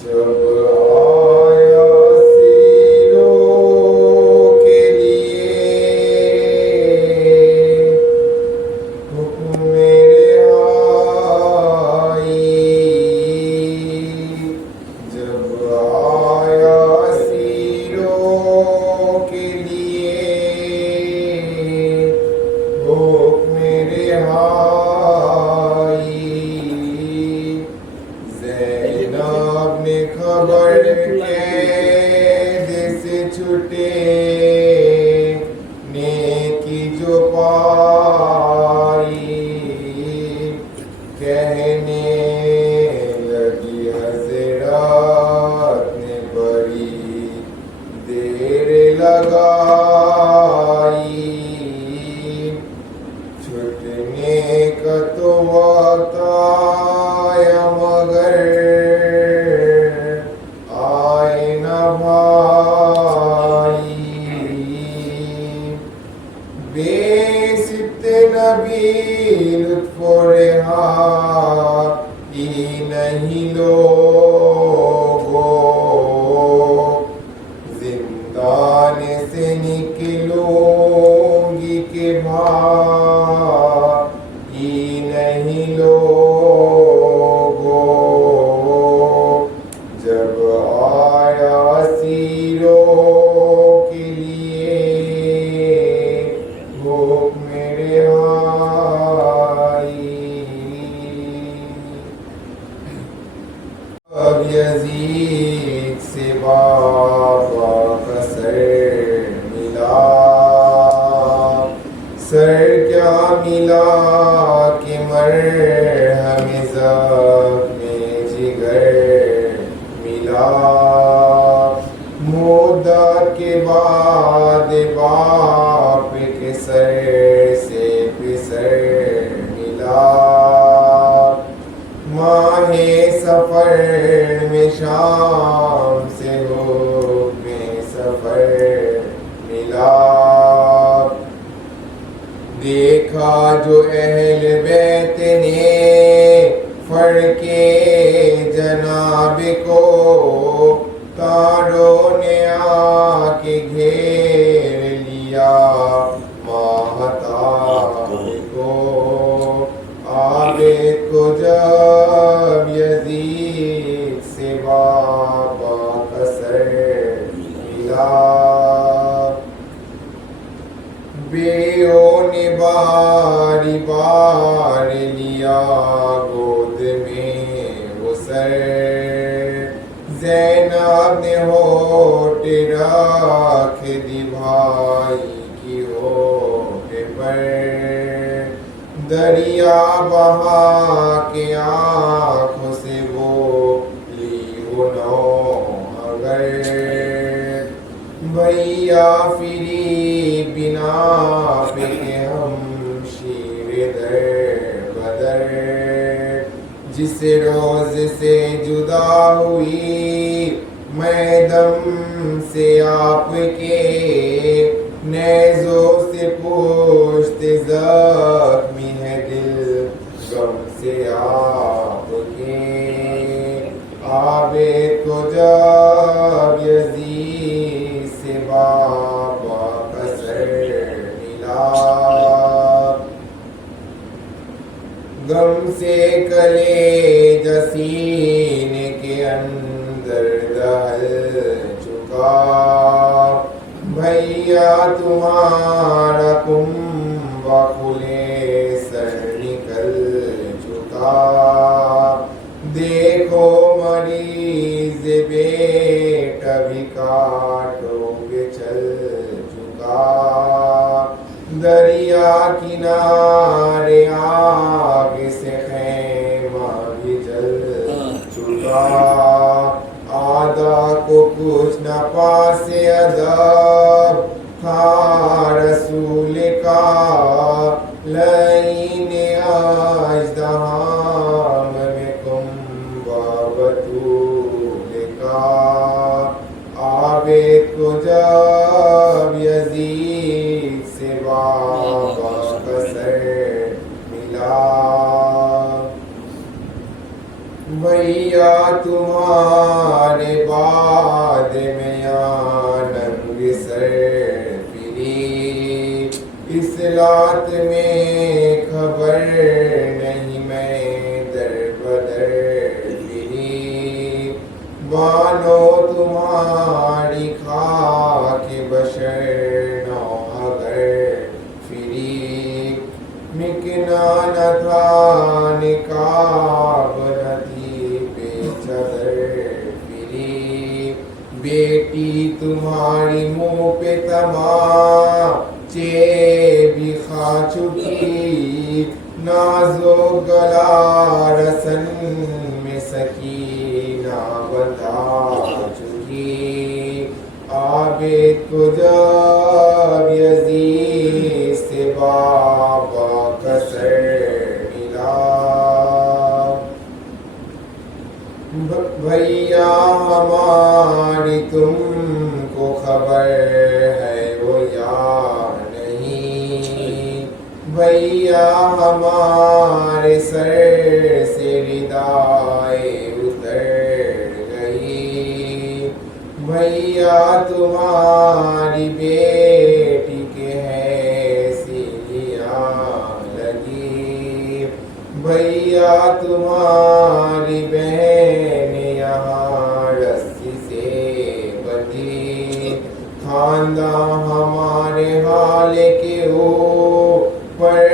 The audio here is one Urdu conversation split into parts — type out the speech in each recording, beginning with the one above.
جب آیا سیروں کے لیے حکم میرے آئی، جب آیا سیروں کے لیے حکم میرے آئی، زینب نے خبر قید سے چھٹے نیکی جو پائی، کہنے لگی حضرت نے بڑی دیر لگائی، چھٹنے کا تو وقت آیا مگر آئے نہ بھائی، بے سبت نبی لطف و رہائی نہیں لوگو، زندان سے نکلوں گی کہ بھائی نہیں لوگو، جب آیا سیروں کے لیے حکم میرے آئی، اب یزید سے بابا کا سر ملا، سر کیا ملا کہ مرہم زخم جگر ملا، مدت کے بعد باپ کے سر سے پسر ملا، ماہ سفر میں شام سے حکم سفر ملا، دیکھا جو اہل بیت نے فرق جناب کو، تاروں نے آ کے گھیر لیا ماہتاب کو، عابد کو جب یزید سے بابا کا سر ملا، بیوں نے باری بار لیا گود میں وہ سر، زینب نے ہوٹ رکھ دی بھائی کی ہوٹ پر، دریا بہا کے آنکھوں سے بولی وہ نو اگر، بھیا فری بنا پہ کہ ہم شیر در بدر، جس روز سے جدا ہوئی میں دم سے آپ کے، نیزوں سے پوشت زخمی ہے دل غم سے آپ کے، عابد کو جب یزید سے بابا کا سر ملا، غم سے کلیجہ سینے کے اندر دہل چکا، بھیا تمہارا کنبہ کھلے سر نکل چکا، دیکھو مریض بیٹا بھی کاٹوں پہ چل چکا، دریا کنارے آگ سے خیمہ بھی جل چکا، آدھا کو کچھ نہ پاس عذاب تھا رسول کا، لعین اژدہام میں کنبہ بطول کا، عابد کو جب یزید سے بابا کا سر ملا، بھیا تمہارا مشکلات میں خبر نہیں میں در بدر پھری بانو تمہاری خاک بشر نو اگر پھری مکنا نہ تھا نقاب نہ تھی بے چادر پھری بیٹی تمہاری منہ پہ تماچے بھی کھا چکی ناز و گلا رسن میں سکینہ بتا چکی عابد کو جب یزید سے بابا کا سر ملا بھیا ہماری تم کو خبر ہے وہ یا نہیں بھیا ہمارے سر سے ردائے اتر گئی بھیا تمہاری بیٹی کے ہے سیلیاں لگی بھیا تمہاری بہن یہاں رسی سے بندھی خاندان ہمارے حال کے اوپر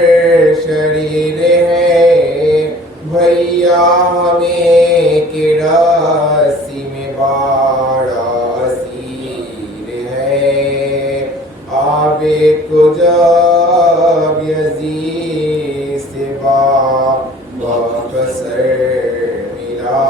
شریر ہے بھیا ہمیں کہ رسی میں باڑا اسیر ہے عابد کو جب یزید سے بابا کا سر ملا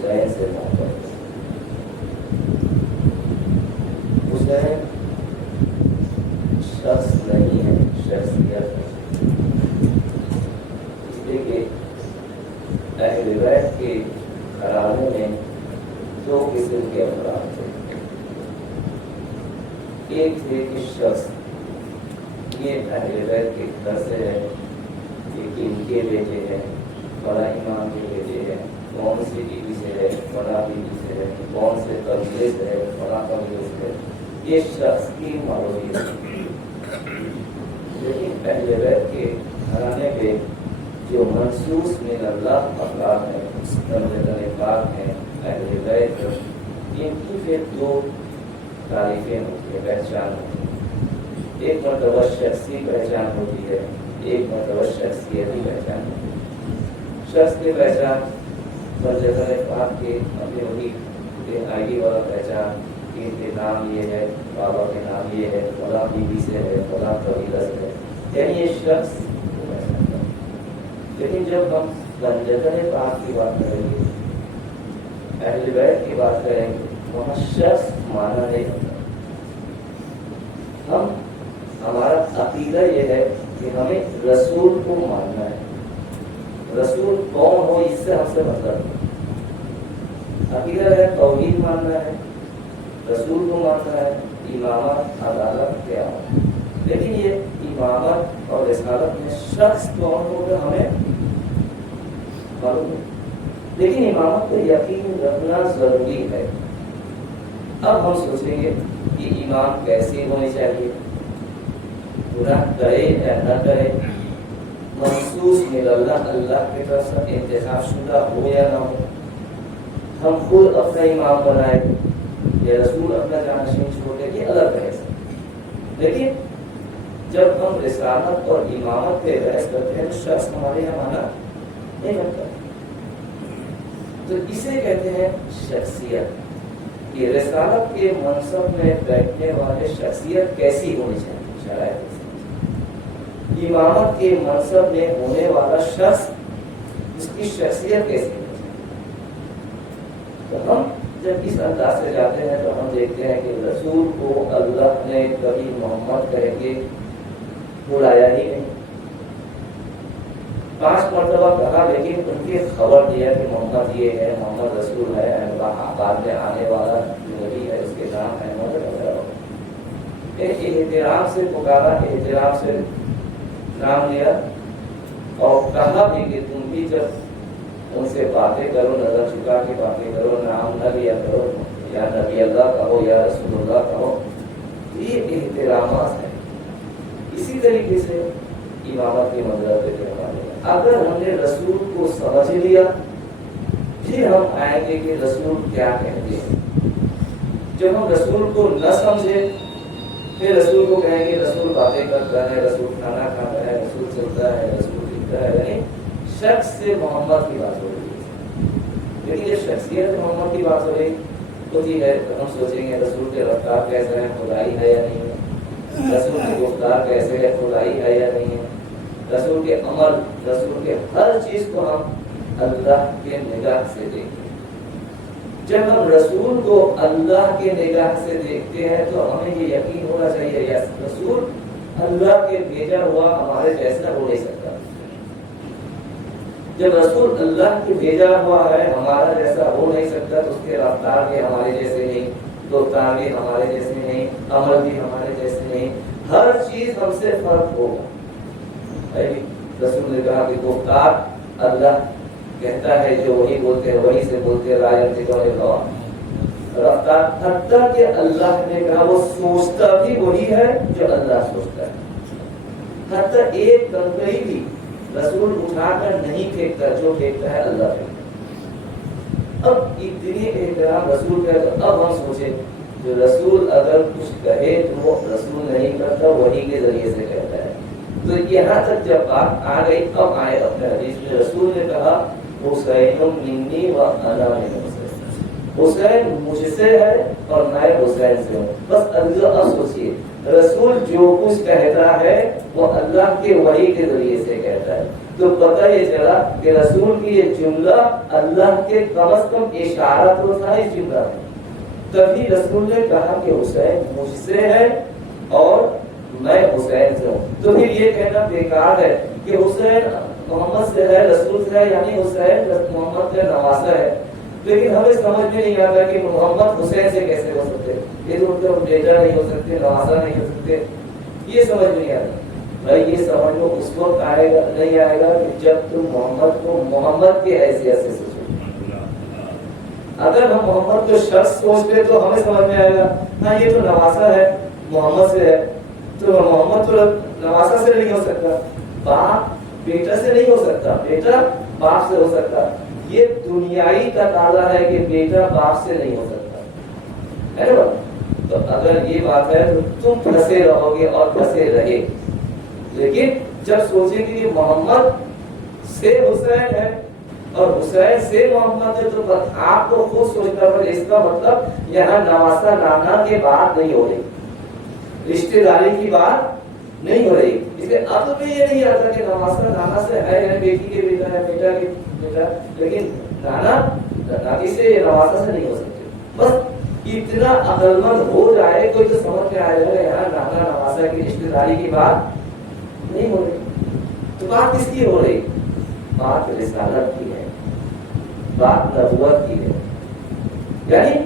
حسین سے محبت ہے۔ حسین شخص نہیں ہے، شخصیت ہے۔ اس لیے کہ اہل بیت کے گھرانے میں دو قسم کے افراد تھے۔ ایک تھے کہ شخص یہ اہل بیت کے گھر سے ہے، یہ ان کے بیٹے ہیں، بڑا امام کے بیٹے ہیں، کون سی بیوی سے ہے، بڑا بیوی سے ہے، کون سے قبیلے سے ہے، بڑا قبیلے سے ہے، یہ شخص کی معلومی ہے۔ لیکن اہل بیت کے گھرانے پہ جو منصوص من اللہ افراد ہیں، رمضان پاک ہیں، اہل بیت، ان کی پھر دو تعریفیں ہوتی ہیں، پہچان ہوتی ہے۔ ایک مرتبہ شخصی پہچان ہوتی ہے، ایک مرتبہ شخصیتی پہچان ہوتی ہے۔ شخص کی پہچان رمضان پاک کے اپنے وہی آئی ڈی والا پہچان کہ ان کے نام یہ ہے، بابا کے نام یہ ہے، فلاں بیوی سے ہے، فلاں قبیلہ سے ہے، یعنی یہ شخص کو پہچان کرتا ہے۔ لیکن جب ہم رمضان پاک کی بات کریں گے، اہل بیت کی بات کریں گے، وہاں شخص مانا نہیں ہوتا۔ ہمارا عقیدہ یہ ہے کہ ہمیں رسول کو ماننا ہے۔ رسول کون ہو اس سے ہم سے مطلب عقیدہ ہے، توحید ماننا ہے، رسول کو ماننا ہے، امامت عدالت کیا ہو۔ لیکن یہ امامت اور رسالت میں شخص کون ہوگا ہمیں معلوم ہے، لیکن امامت کو یقین رکھنا ضروری ہے۔ اب ہم سوچیں گے کہ امام کیسے ہونی چاہیے، گناہ کرے یا نہ کرے، منصوص من اللہ، اللہ کی طرف سے انتخاب شدہ ہو یا نہ ہو، ہم خود اپنا امام بنائے یا رسول اپنا جانشین چھوڑے، یہ الگ بحث ہے۔ لیکن جب ہم رسالت اور امامت پہ بحث کرتے ہیں تو شخص ہمارے یہاں مانا نہیں بنتا، تو اسے کہتے ہیں شخصیت۔ کہ رسالت کے منصب میں بیٹھنے والے شخصیت کیسی ہونی چاہیے، شرائط۔ امامت کے منصب میں ہونے والا شخص، اس کی شخصیت کیسی ہونی چاہیے۔ تو ہم جب اس انداز سے جاتے ہیں تو ہم دیکھتے ہیں کہ رسول کو اللہ نے کبھی محمد کہہ کے بلایا ہی نہیں، 5 مرتبہ کہا، لیکن ان کی خبر دیا کہ محمد یہ ہے، محمد رسول ہے، بعد میں آنے والا نبی ہے، اس کے نام احمد وغیرہ۔ احترام سے پکارا، احترام سے نام لیا، اور کہا بھی کہ تم بھی جب ان سے باتیں کرو، نظر چکا کے باتیں کرو، نام نہ لیا کرو، یا نبی اللہ کہو یا رسول اللہ کہو۔ یہ احترامات ہیں۔ اسی طریقے سے امامت کی منزلت پہ اگر ہم نے رسول کو سمجھ لیا، پھر ہم آئیں گے کہ رسول کیا کہتے ہیں۔ جب ہم رسول کو نہ سمجھے، پھر رسول کو کہیں گے رسول باتیں کرتا ہے، رسول کھانا کھاتا ہے، رسول چلتا ہے، رسول لکھتا ہے، یعنی شخص سے محمد کی بات ہو رہی ہے۔ لیکن جب شخصیت محمد کی بات ہو رہی ہوتی ہے تو ہم سوچیں گے رسول کے رفتار کیسے ہے، خدائی ہے یا نہیں ہے، رسول کی گفتار کیسے ہے، خدائی ہے یا نہیں ہے، رسول کے عمل، رسول کے ہر چیز کو ہم اللہ کے نگاہ سے دیکھتے ہیں۔ جب ہم رسول کو اللہ کے نگاہ سے دیکھتے ہیں تو ہمیں یہ یقین ہونا چاہیے یا رسول اللہ کے بھیجا ہوا ہمارے جیسا ہو نہیں سکتا۔ جب رسول اللہ کے بھیجا ہوا ہے ہمارا جیسا ہو نہیں سکتا تو اس کے رفتار بھی ہمارے جیسے نہیں، گفتار بھی ہمارے جیسے نہیں، عمل بھی ہمارے جیسے نہیں، ہر چیز ہم سے فرق ہوگا۔ رسول نے کہا کہ گفتار اللہ کہتا ہے، جو وہی بولتے ہیں وہی سے بولتے ہیں، رائے رفتار حتیٰ کہ اللہ نے کہا وہ سوچتا بھی وہی ہے جو اللہ سوچتا ہے۔ حتیٰ ایک کنکری بھی رسول اٹھا کر نہیں پھینکتا، جو پھینکتا ہے اللہ پھینکتا۔ اب اتنی احترام رسول کا ہے تو اب ہم سوچیں جو رسول اگر کچھ کہے تو وہ رسول نہیں کرتا، وہی کے ذریعے سے کہتا ہے۔ تو یہاں تک جب بات آ گئی، اب آئے اپنے حدیث میں رسول نے کہا حسین منی و انا من حسین، حسین مجھ سے ہے اور میں حسین سے ہوں. بس اللہ اب سوچیے رسول جو کچھ کہتا ہے وہ اللہ کے وحی کے ذریعے سے کہتا ہے. تو پتہ یہ چلا کہ رسول کی یہ جملہ اللہ کے کم از کم اشارہ تو تھا اس جملہ میں. تبھی رسول نے کہا کہ حسین مجھ سے ہے اور میں حسین سے ہوں. تو پھر یہ کہنا بیکار ہے کہ حسین محمد سے ہے رسول سے ہے یعنی حسین محمد کا نواسا ہے. لیکن ہمیں سمجھ میں نہیں آتا کہ محمد حسین سے کیسے ہو سکتے. یہ تو ان کے بیٹا نہیں ہو سکتے, نواسا نہیں ہو سکتے. یہ سمجھ میں نہیں آتا. بھائی یہ سمجھ میں اس وقت آئے گا نہیں آئے گا کہ جب تم محمد کو محمد کی حیثیت سے سوچو. اگر ہم محمد کو شخص سوچتے تو ہمیں سمجھ میں آئے گا ہاں یہ تو نواسا ہے محمد سے ہے, تو محمد تو نواسا سے نہیں ہو سکتا, باپ بیٹا سے نہیں ہو سکتا, بیٹا باپ سے ہو سکتا. یہ دنیائی تقاضا ہے کہ بیٹا باپ سے نہیں ہو سکتا ہے نا. تو اگر یہ بات ہے تو تم پھنسے رہو گے اور پھنسے رہے. لیکن جب سوچیں کہ یہ محمد سے حسین ہے اور حسین سے محمد ہے تو آپ کو خود سوچنا پڑے اس کا مطلب یہاں نواسا لانا کی بات نہیں ہو رہی, رشتے داری کی بات نہیں ہو رہی. اس لیے اب بھی یہ نہیں آتا کہ نواسا نانا سے ہے بیٹی کے بیٹا ہے بیٹا کے بیٹا, لیکن نانا دادی سے یہ نواسا سے نہیں ہو سکتے. بس اتنا عقل مند ہو جائے کوئی تو سمجھ میں آ جائے یہاں نانا نواسا کی رشتے داری کی بات نہیں ہو رہی. تو بات کس کی ہو رہی؟ بات رسالت کی ہے, بات نبوت کی ہے. یعنی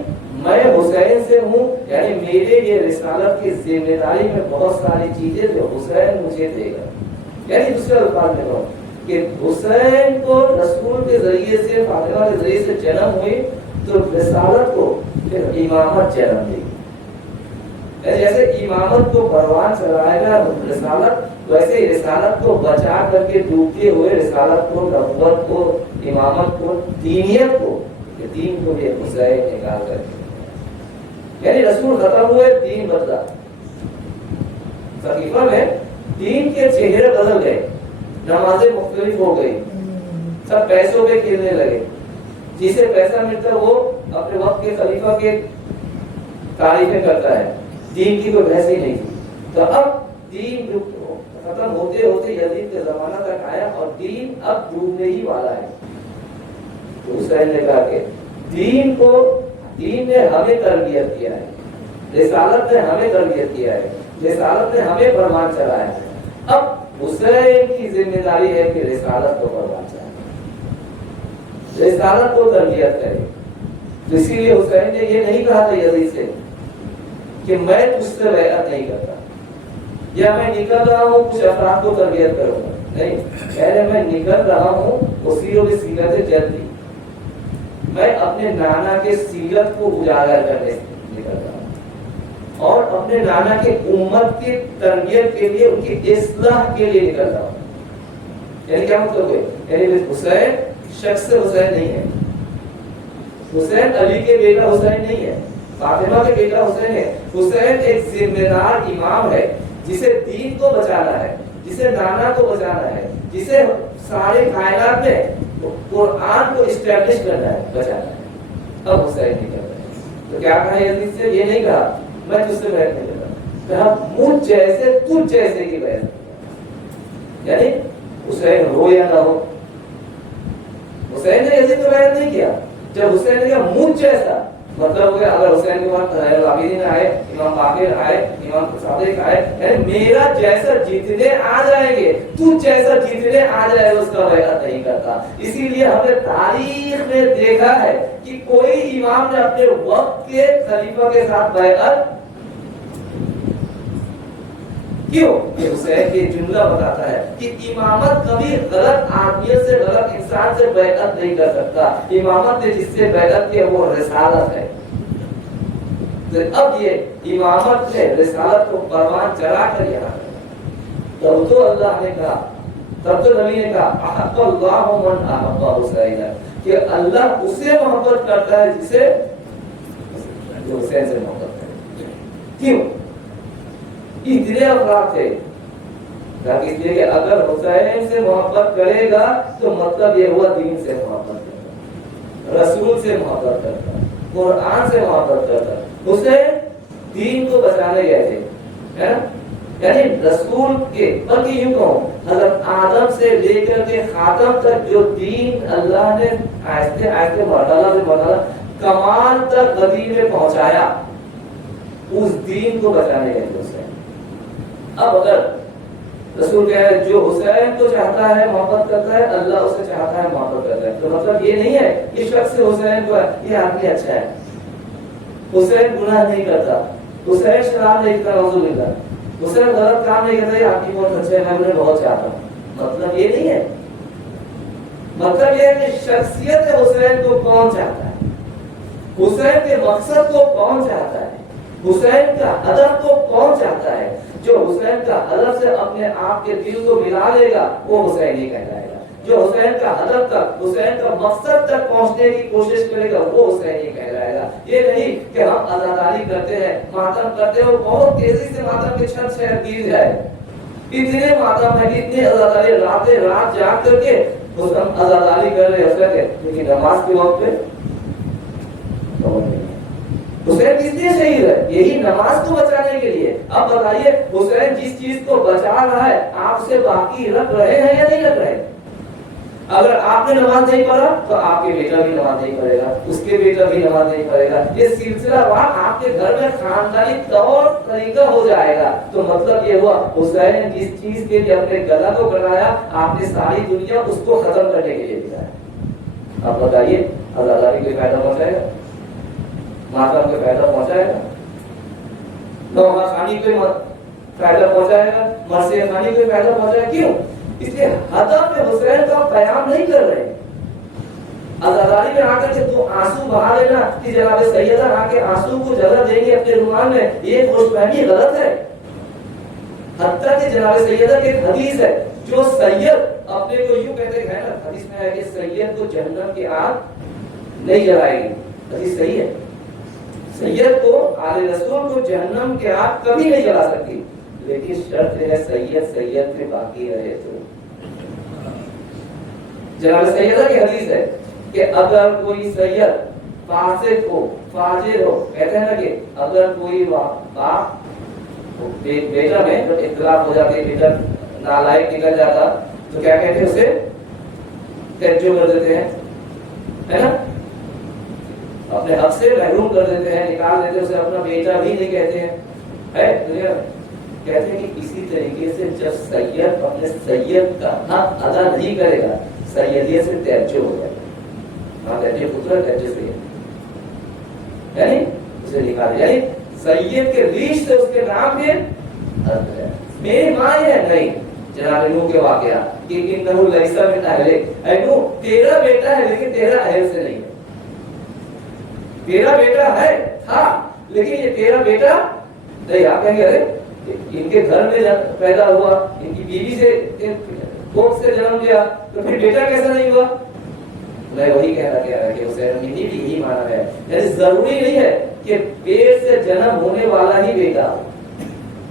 میں حسین سے ہوں یعنی میرے یہ رسالت کی ذمہ داری میں بہت ساری چیزیں جو حسین مجھے دے گا. یعنی دوسرے الفاظ میں کہوں کہ حسین کو رسول کے ذریعے سے فاطمہ کے ذریعے سے جنم ہوئی تو رسالت کو پھر امامت جنم دے گی. جیسے امامت کو پروان چلائے گا رسالت, ویسے ہی رسالت کو بچا کر کے ڈوبتے ہوئے رسالت کو نبوت کو امامت کو دینیت کو دین کو بھی حسین نکال کر کے یعنی رسول ختم ہوئے دین بدلا. صحیفہ میں دین کے چہرے بدل گئے, نمازیں مختلف ہو گئی, سب پیسوں پہ کھیلنے لگے. جسے پیسہ ملتا وہ اپنے وقت کے خلیفہ کے تعریفیں کرتا ہے, دین کی کوئی بحث ہی نہیں تھی. تو اب دین ختم ہوتے ہوتے یزید کا زمانہ تک آیا اور دین اب ڈوبنے ہی والا ہے. تو حسین نے کہا کہ دین نے ہمیں تربیت کیا ہے, رسالت نے ہمیں تربیت کیا ہے, رسالت نے ہمیں فرمان چلایا ہے. اب حسین کی ذمہ داری ہے کہ رسالت کو فرمان چلائے, رسالت کو تربیت کرے. تو اسی لیے حسین نے یہ نہیں کہا تھا یزید سے کہ میں تجھ سے بیعت نہیں کرتا یا میں نکل رہا ہوں کچھ افراد کو تربیت کروں گا. نہیں, پہلے میں نکل رہا ہوں وسیلوں کی سیرت جلدی, میں اپنے نانا کے سیرت کو اجاگر کرنے نکل رہا ہوں اور اپنے نانا کے امت کی تربیت کے لیے ان کی اصلاح کے لیے نکل رہا ہوں. یعنی کیا مطلب ہے؟ یعنی حسین شخص حسین نہیں ہے, حسین علی کے بیٹا حسین نہیں ہے, فاطمہ کے بیٹا حسین ہے. حسین ایک ذمہ دار امام ہے جسے دین کو بچانا ہے, جسے نانا کو بچانا ہے, جسے سارے کائنات میں قرآن کو اسٹیبلش کرنا ہے, بچانا ہے. اب حسین نہیں کر رہے ہیں. تو کیا کہا یزید سے؟ یہ نہیں کہا میں تجھ سے بیعت نہیں کرتا, کہا مجھ جیسے تجھ جیسے کی بیعت. یعنی حسین ہو یا نہ ہو, حسین نے یزید کو بیعت نہیں کیا. جب حسین نے کہا مجھ جیسا, مطلب کہ اگر حسین کے بعد عابدین آئے, امام باقر آئے, امام صادق آئے, یعنی میرا جیسا جتنے آ جائیں گے تو جیسا جتنے آ جائے اس کا بیعت نہیں کرتا. اسی لیے ہم نے تاریخ میں دیکھا ہے کہ کوئی امام نے اپنے وقت کے خلیفہ کے ساتھ بیعت کیوں؟ کہ حسین کی جملہ بتاتا ہے کہ امامت کبھی غلط آدمیت سے غلط انسان سے بیعت نہیں کر سکتا. امامت نے جس سے بیعت کی وہ رسالت ہے. اب یہ امامت نے رسالت کو پروان چلا کر یہاں, تب تو اللہ نے کہا, تب تو نبی نے کہا احب اللہ من احب حسین, کہ اللہ اسے محبت کرتا ہے جسے جو حسین سے محبت کرے. کیوں؟ اتنے افراد تھے, اس لیے کہ اگر حسین سے محبت کرے گا تو مطلب یہ ہوا دین سے محبت کرتا, رسول سے محبت کرتا, قرآن سے محبت کرتا ہے۔ حسین دین کو بچانے گئے تھے، ہے نا؟ یعنی رسول کے، بلکہ یوں کہوں حضرت آدم سے لے کر کے خاتم تک جو دین اللہ نے آہستہ آہستہ مرحلہ سے مرحلہ کمال تک غدی میں پہنچایا، اس دین کو بچانے گئے تھے حسین۔ اب اگر رسول کہہ رہے جو حسین کو چاہتا ہے محبت کرتا ہے، اللہ اسے چاہتا ہے محبت کرتا ہے، تو مطلب یہ نہیں ہے کہ شخص حسین کو یہ آدمی اچھا ہے، حسین گناہ نہیں کرتا، حسین شراب نہیں کرتا، نعوذ باللہ، حسین غلط کام نہیں کرتا، یہ آپ کی بہت اچھا ہے، میں انہیں بہت چاہتا ہوں، مطلب یہ نہیں ہے۔ مطلب یہ ہے کہ شخصیت حسین کو کون چاہتا ہے، حسین کے مقصد کو کون چاہتا ہے، حسین کا ہدف کو کون چاہتا ہے۔ جو حسین کا ہدف سے اپنے آپ کے دل کو ملا لے گا وہ حسین ہی کہلائے گا، جو حسین کا ہدف تک، حسین کا مقصد تک پہنچنے کی کوشش کرے گا وہ حسین ہی کہلائے گا۔ یہ نہیں کہ ہم عزاداری کرتے ہیں، ماتم کرتے ہیں اور بہت تیزی سے ماتم کے چھت سے گر جائے، اتنے ماتم ہے، اتنے عزاداری، راتیں رات جاگ کر کے ہم عزاداری کر رہے ہیں، لیکن نماز کے وقت پہ حسین کس لیے شہید ہے؟ یہی نماز کو بچانے کے لیے۔ اب بتائیے حسین جس چیز کو بچا رہا ہے آپ سے باقی رکھ رہے ہیں یا نہیں رکھ رہے؟ اگر آپ نے نماز نہیں پڑھا تو آپ کے بیٹا بھی نماز نہیں پڑھے گا، اس کے بیٹا بھی نماز نہیں پڑھے گا، یہ سلسلہ وار آپ کے گھر میں خاندانی طور طریقہ ہو جائے گا۔ تو مطلب یہ ہوا حسین جس چیز کے لیے اپنے گلا کو کرایا، آپ نے ساری دنیا اس کو ختم کرنے کے لیے دکھایا۔ اب بتائیے عزاداری کو فائدہ پہنچائے گا، ماتم کو فائدہ پہنچائے گا، نوحہ خانی کو فائدہ پہنچائے گا، مرثیہ خانی کو فائدہ پہنچائے گا؟ کیوں؟ اس لیے ہدف میں حسین کا بیان نہیں کر رہے۔ عزاداری میں آ کر کے تو آنسو بہا لینا کہ جناب سیدہ آ کے آنسو کو جگہ دیں گے اپنے رومال میں، یہ خوش فہمی غلط ہے۔ حتیٰ کہ جناب سیدہ کی ایک حدیث ہے، جو سید اپنے کو یوں کہتے ہیں نا، حدیث میں ہے کہ سید کو جہنم کی آگ نہیں جلائے گی، حدیث صحیح ہے، سید کو آل رسول کو جہنم کے آگ کبھی نہیں جلا سکتی، لیکن شرط ہے سید میں باقی رہے تو۔ جناب سیدہ کی حدیث ہے کہ اگر کوئی سید فاسق ہو، فاجر ہو، کہتے ہیں نا کہ اگر کوئی باپ بیٹا میں جب اختلاف ہو جاتے، بیٹا نالائق نکل جاتا تو کیا کہتے ہیں؟ اسے تجو کر دیتے ہیں، ہے نا، اپنے حق سے محروم کر دیتے ہیں، نکال دیتے ہیں، اسے اپنا بیٹا بھی نہیں کہتے ہیں، ہے دنیا میں۔ کہتے ہیں کہ اسی طریقے سے جب سید اپنے سید کا حق ادا نہیں کرے گا، سیدیت سے تیجو ہو جائے گا، ہاں تیجو پتر تیجو سے، یعنی اسے نکال، یعنی سید کے ریش سے اس کے نام کے میری ماں ہے نہیں۔ جناب نوح کے واقعہ کہ انہو لیس من اہلک، اے نوح تیرا بیٹا ہے لیکن تیرا اہل سے نہیں ہے، تیرا بیٹا ہے تھا لیکن یہ تیرا بیٹا نہیں۔ آپ کہیں گے ارے ان کے گھر میں پیدا ہوا، ان کی بیوی سے کوکھ سے جنم لیا، تو پھر بیٹا کیسا نہیں ہوا؟ میں وہی کہنا کیا ہے کہ حسین نے بھی یہی مانا ہے، یعنی ضروری نہیں ہے کہ پیٹ سے جنم ہونے والا ہی بیٹا ہو،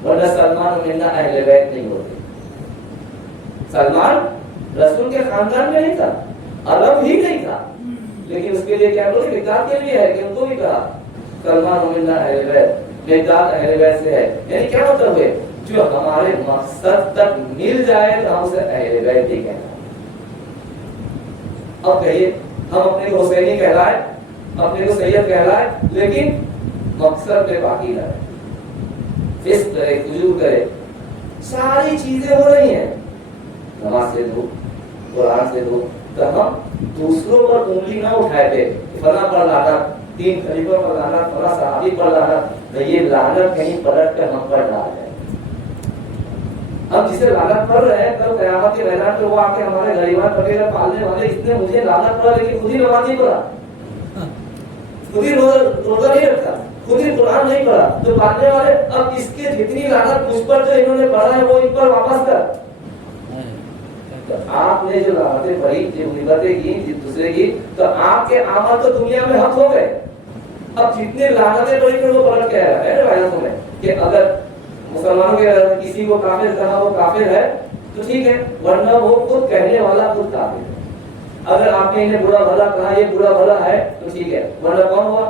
ورنہ سلمان منا اہل بیت نہیں ہوتے۔ سلمان رسول کے خاندان میں نہیں تھا، عرب ہی نہیں تھا، لیکن اس کے لیے کیا بولے مقداد کے لیے ہے کہ ان کو بھی کہا سلمان منا اہل بیت، مقداد اہل بیت سے ہے، یعنی کیا مطلب ہے؟ جو ہمارے مقصد تک مل جائے تو ہم اسے اہل بیت بھی کہنا۔ اب کہیے ہم اپنے کو حسینی کہلائے، اپنے کو سید کہلائے، لیکن مقصد پہ باقی رہے، فسق کرے، فجور کرے، ساری چیزیں ہو رہی ہیں، نماز سے دو، قرآن سے دو، تو ہم دوسروں پر انگلی نہ اٹھائے تھے، فلاں پر لعنت، 3 خلیفہ پر لعنت، فلاں صحابی پر لعنت، یہ لعنت کہیں پلٹ کر ہم پر ڈال جائے۔ ہم جسے لعنت پڑھ رہے ہیں کل قیامت کے میدان پہ وہ آ کے ہمارے غریبان وغیرہ پالنے والے، اس نے مجھے لعنت پڑھا لیکن خود ہی نماز نہیں پڑھا، خود ہی روزہ نہیں رکھا، خود ہی قرآن نہیں پڑھا، تو پالنے والے اب اس کے جتنی لعنت مجھ پر جو انہوں نے پڑھا ہے وہ ان پر واپس کر۔ آپ نے جو لعنتیں پڑھی، جو غیبتیں کی جس دوسرے کی، تو آپ کے اعمال تو دنیا میں حق ہو گئے، اب جتنے لعنتیں پڑھی پھر وہ پلٹ کہہ رہا ہے روایتوں میں کہ اگر مسلمانوں کے کسی کو کافر کہا وہ کافر ہے تو ٹھیک ہے، ورنہ وہ خود کہنے والا خود کافر ہے۔ اگر آپ نے انہیں برا بھلا کہا یہ برا بھلا ہے تو ٹھیک ہے، ورنہ کون ہوا؟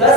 10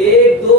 1 2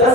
10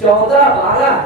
14-12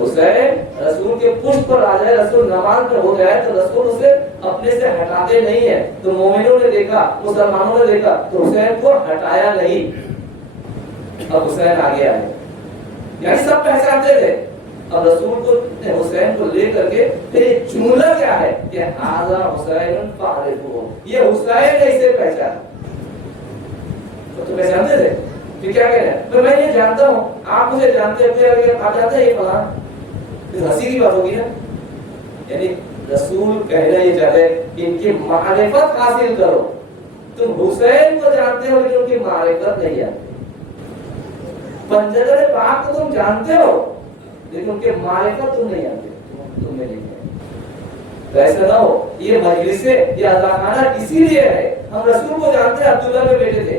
حسین رسول کے پشت پر آ جائے, رسول نماز میں ہو جائے تو رسول اسے اپنے سے ہٹاتے نہیں ہیں. تو مومنوں نے دیکھا, مسلمانوں نے دیکھا تو حسین کو ہٹایا نہیں. اب حسین آگے آئے, یعنی سب پہچانتے تھے. اب رسول کو حسین کو لے کر کے پھر یہ جملہ کیا ہے کہ ھذا حسین فاعرفہ, یہ حسین نے اسے پہچانا. تو پہچانتے تھے کہ کیا کہہ رہے ہیں, میں یہ جانتا ہوں, آپ مجھے جانتے ہیں, آپ جانتے ہیں یہ فلاں. ہنسی کی بات ہوگی نا. یعنی رسول کہنا یہ چاہتے ہیں کہ ان کی معرفت حاصل کرو. تم حسین کو جانتے ہو لیکن ان کی معرفت نہیں جانتے. منظر پاک کو تم جانتے ہو لیکن ان کے معرفت تم نہیں جانتے, تم نے نہیں جانتے. تو ایسا نہ ہو, یہ مجلسیں یہ عزاخانہ اسی لیے ہے. ہم رسول کو جانتے ہیں, عبداللہ کے بیٹے تھے,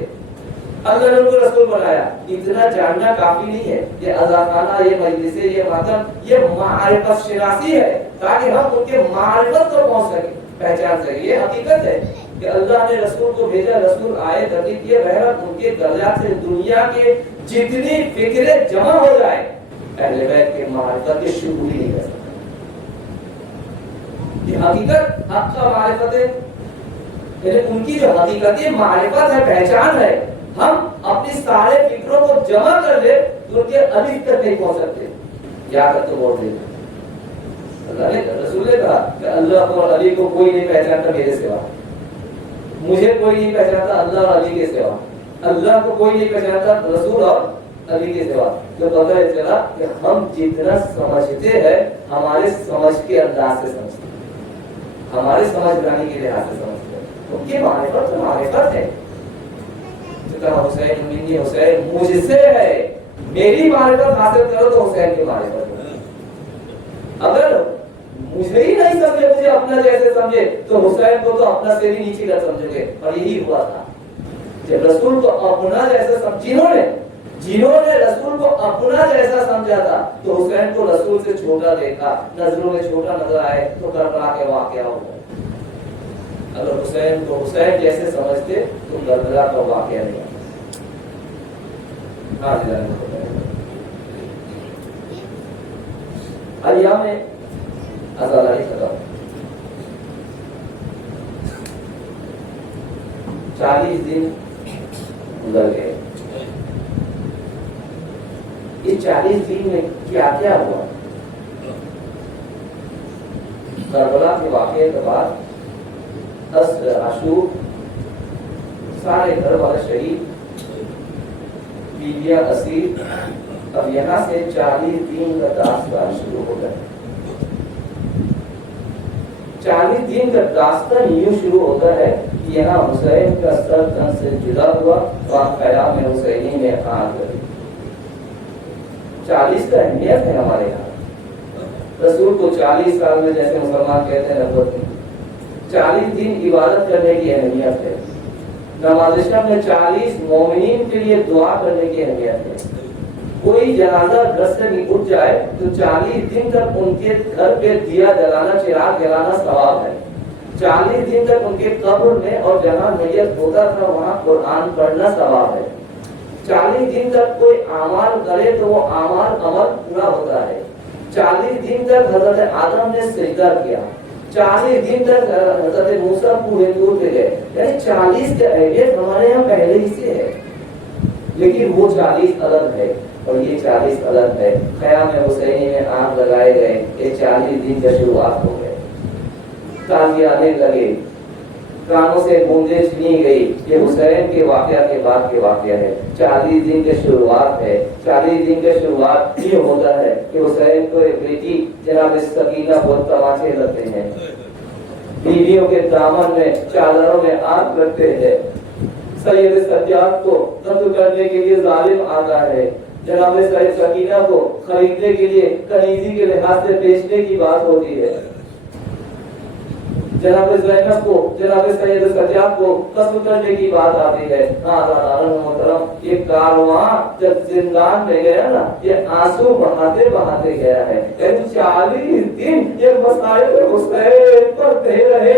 اللہ نے ان کو رسول بنایا. اتنا جاننا کافی نہیں ہے. یہ عزاخانہ, یہ مجلسیں, یہ ماتم, یہ معرفت شناسی ہے تاکہ ہم ان کے معرفت کو پہنچ سکیں, پہچان سکیں. یہ حقیقت ہے کہ اللہ نے رسول کو بھیجا, رسول آئے, تبلیغ کیے, بہرحال ان کے درجات سے دنیا کے جتنی فکریں جمع ہو جائے اہل بیت کے معرفت کے شروع ہی نہیں کر سکتا. یہ حقیقت حق کا معرفت ہے, یعنی ان کی جو حقیقتی معرفت ہے, پہچان ہے. ہم اپنی سارے فکروں کو جمع کر لیں تو ان کے علی تک نہیں پہنچ سکتے. یا تک تو بول دیں, اللہ نے, رسول نے کہا کہ اللہ اور علی کو کوئی نہیں پہچانتا میرے سوا, مجھے کوئی نہیں پہچانتا اللہ اور علی کے سوا, اللہ کو کوئی نہیں پہچانتا رسول اور علی کے سوا. تو پتہ چلا کہ ہم جتنا سمجھتے ہیں ہمارے سمجھ کے انداز سے سمجھتے ہیں, ہمارے سمجھداری کے لحاظ سے سمجھتے ہیں. ان کی معرفت تو معرفت ہے. حسین منی, حسین مجھ سے ہے, میری معرفت حاصل کرو تو حسین کی معرفت ہے. اگر مجھے ہی نہیں سمجھے, مجھے اپنا جیسے سمجھے تو حسین کو تو اپنا سے بھی نیچے کر سمجھو گے. اور یہی ہوا تھا جب رسول کو اپنا جیسا جنہوں نے رسول کو اپنا جیسا سمجھا تھا تو حسین کو رسول سے چھوٹا دیکھا, نظروں میں چھوٹا نظر آئے تو کربلا کے واقعہ ہو گیا. اگر حسین کو حسین جیسے سمجھتے تو کربلا کا واقعہ نہیں آتا. ایام ازالاری ختم, 40 دن گزر گئے. اس 40 دن میں کیا کیا ہوا؟ کربلا کے واقعے کے بعد عاشور, سارے گھر والے شہید, بیویاں اسیر. اب یہاں سے 40 دن کا داستان شروع ہو گیا. 40 دن کا داستان یوں شروع ہوتا ہے کہ یہاں حسین کا سر تن سے جدا ہوا, وہاں قیام حسینی میں آگ لگی. 40 کا اہمیت ہے ہمارے یہاں. رسول کو 40 سال میں, جیسے مسلمان کہتے ہیں نبوت میں, 40 دن عبادت کرنے کی اہمیت ہے. نماز شب میں 40 مومنین کے لیے دعا کرنے کی اہمیت ہے. کوئی جنازہ گھر سے اٹھ جائے تو 40 دن تک ان کے گھر پہ دیا جلانا, چراغ جلانا ثواب ہے. 40 دن تک ان کے قبر میں اور جہاں میت ہوتا تھا وہاں قرآن پڑھنا ثواب ہے. 40 دن تک کوئی اعمال کرے تو وہ اعمال عمل پورا ہوتا ہے. 40 دن تک حضرت آدم نے سجدہ کیا, 40 دن تک حضرت موسیٰ کوہ طور پہ گئے. یعنی 40 کے اہمیت ہمارے یہاں پہلے ہی سے ہے, لیکن وہ 40 الگ ہے اور یہ 40 الگ ہے. قیام حسینی میں آگ لگائے گئے, یہ 40 دن کا شروعات ہو گئے. تازیہ آنے لگے, کانوں سے گونجیں چھنی گئی. یہ حسین کے واقعہ کے بعد کے واقعہ ہے. 40 دن کی شروعات ہے. 40 دن کی شروعات یہ ہوتا ہے کہ حسین کو ایک بیٹی جناب سکینہ بہت تماچے لگتے ہیں, بیویوں کے دامن میں چادروں میں آگ لگتے ہیں. سید سجاد کو قتل کرنے کے لیے ظالم آتا ہے. جناب سید سکینہ کو خریدنے کے لیے کنیزی کے لحاظ سے بیچنے کی بات ہوتی ہے. جناب زینب کو, جناب سید سجاد کو قتل کرنے کی بات آتی ہے. محترم, یہ کارواں جب زندان میں گیا نا, یہ آنسو بہاتے بہاتے گیا ہے. 40 دن یہ مسائل حسین پڑھتے رہے,